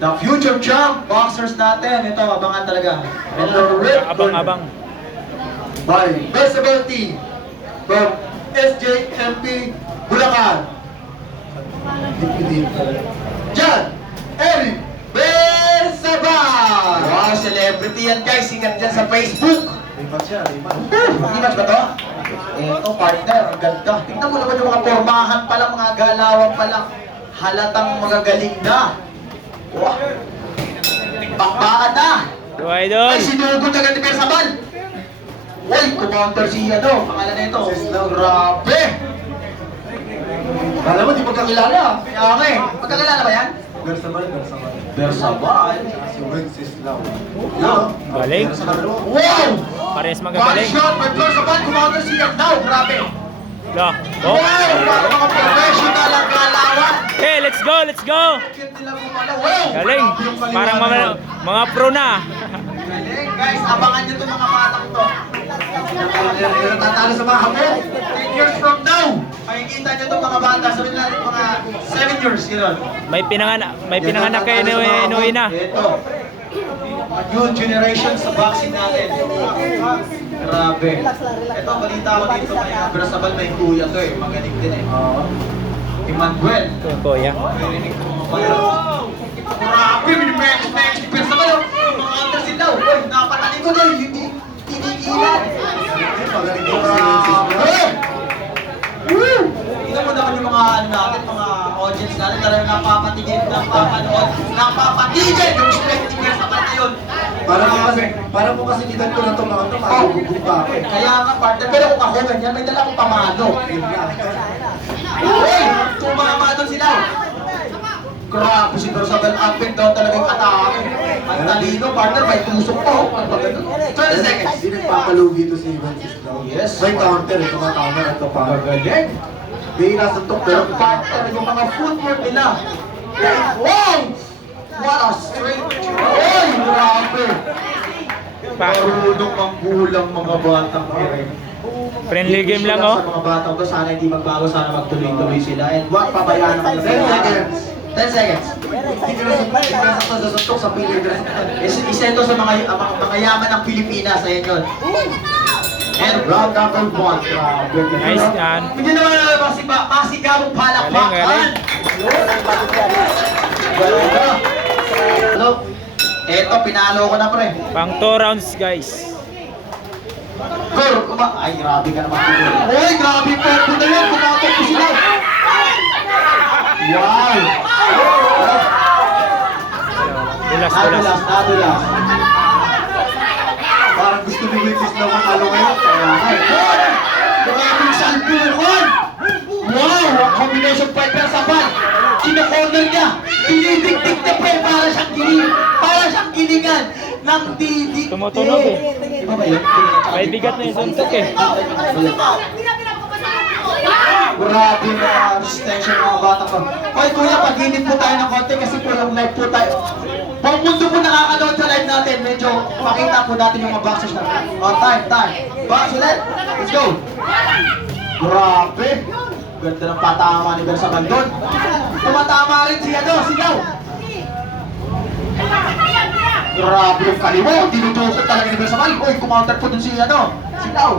The future champ boxers natin. Ito, abangan talaga. And the red corner Abang-abang. by Decibel T from SJMP Bulacan. John Eric Bersabal! Wow, celebrity yan guys. Sikat dyan sa Facebook. Rematch siya, rematch. Rematch ba to? Ito, partner, ang ganda. Tingnan mo naman yung mga pormahan pa lang, mga galawan pa lang. Halatang magagaling na. Wow. Bakbakan na. Yo, idol. Ay, sinugod agad ni Bersabal. Uy, kumonter si ano, pangalan na ito. Grabe. Kala mo, di magkakilala. Kaya nga eh. Magkakilala ba yan? Bersabal, Bersabal. Bersabal. Si Wenceslao. Yun. Galing. Wow! Parehas One magagaling. shot by Bersabal, kumonter si Yagdaw. Grabe. Lo. Wow! Oh. Para mga professional ang. Okay, let's go, let's go. Galing. Parang mga, mga pro na. Galing. Guys, abangan nyo itong mga batang to. Pero tatalo sa mga hapon. 10 years from now, makikita nyo itong mga bata. Sabihin natin mga 7 years, gano'n. May pinanganak, may pinanganak kay Inuwi, Inuwi na. Ito. New generation sa boxing natin. Grabe. Ito, balita ko dito may Brasabal may kuya to eh. Magaling din eh. Emmanuel. Ito mga bayan. Grabe, minimex-mex ni Brasabal oh. Mga under sila. Uy, napataling ko doon. Hindi tinigilan. Grabe! Woo! Tingnan mo naman yung mga ano natin, mga audience natin, talagang napapatigil, napapanood, napapatigil yung Para mo kasi, para mo kasi edad ko na itong mga ito, magugugug pa ako. Kaya nga partner, pero kung ako ganyan, may dala akong pamalo. Yun nga. Uy! Tumama doon sila. Grabe si up and down talaga yung atake. Ang talino, partner, may tusok. Pag pag- 20 seconds. Hindi nagpapalugi ito si Wenceslao. Yes. May counter, ito mga counter at ito pa. Gagaling. Bihira sa tok Pero pero partner, yung mga footwork nila. Wow! What a straight Uy! Grabe! Pa. Marunong ang gulang mga batang ere. Friendly game lang oh. Sa mga batang to, sana hindi magbago, sana magtuloy-tuloy sila. And wag pabayaan naman 10 seconds. 10 seconds. Hindi nasa sa sa Is, isa ito sa mga, ang mga, mga yaman ng Pilipinas. Ayan yun. And round number one. Nice yan. Hindi naman na masiba, masigabong palakpakan. Galing, Ganda. Eto, pinalo ko na pre. Pang 2 rounds guys. Gor, kuma... Ay, grabe ka naman. Uy, grabe po. Puta yan, kumatok ko sila. Wow. Dulas, dulas. Nadulas, nadulas. Parang gusto ni Wenceslao matalo ngayon. Kaya nga Gilingan. Nang didikdik. Tumutunog eh. Iba ba yun? May bigat na yung suntok eh. Grabe na resistensya ng mga bata ko. Hoy kuya, pag-init po tayo ng konti kasi po yung live po tayo. Pang mundo po nakakanood sa live natin, medyo pakita po natin yung mga boxers natin. Oh, time, time. Box ulit. Let's go. Grabe. Ganda ng patama ni Bersabal doon. Tumatama rin si ano, sigaw. Grabe yung kaliwa. Tinutusok talaga ni Bersabal. Uy, kumounter po dun si ano, sigaw.